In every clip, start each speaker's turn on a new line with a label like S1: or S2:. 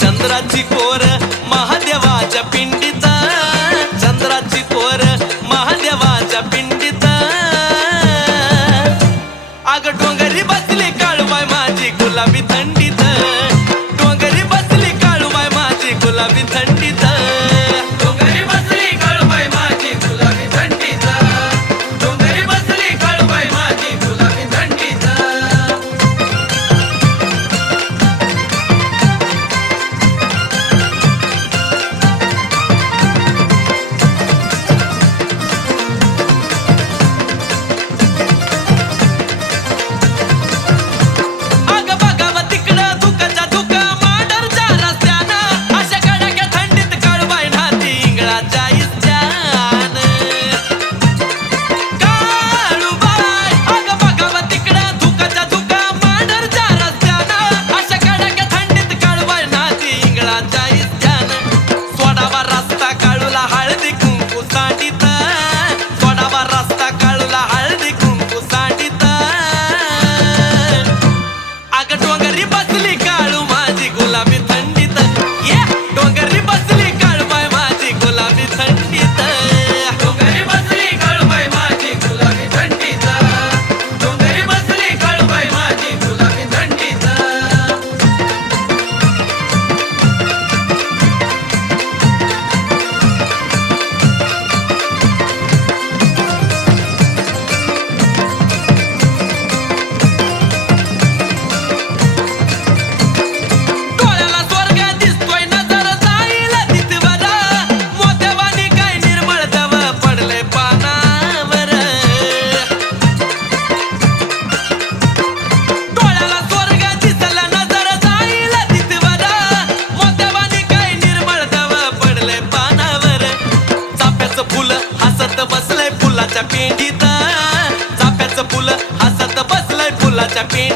S1: चंद्राची कोर महादेवाच्या पिंडीत I've been.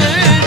S1: Hey.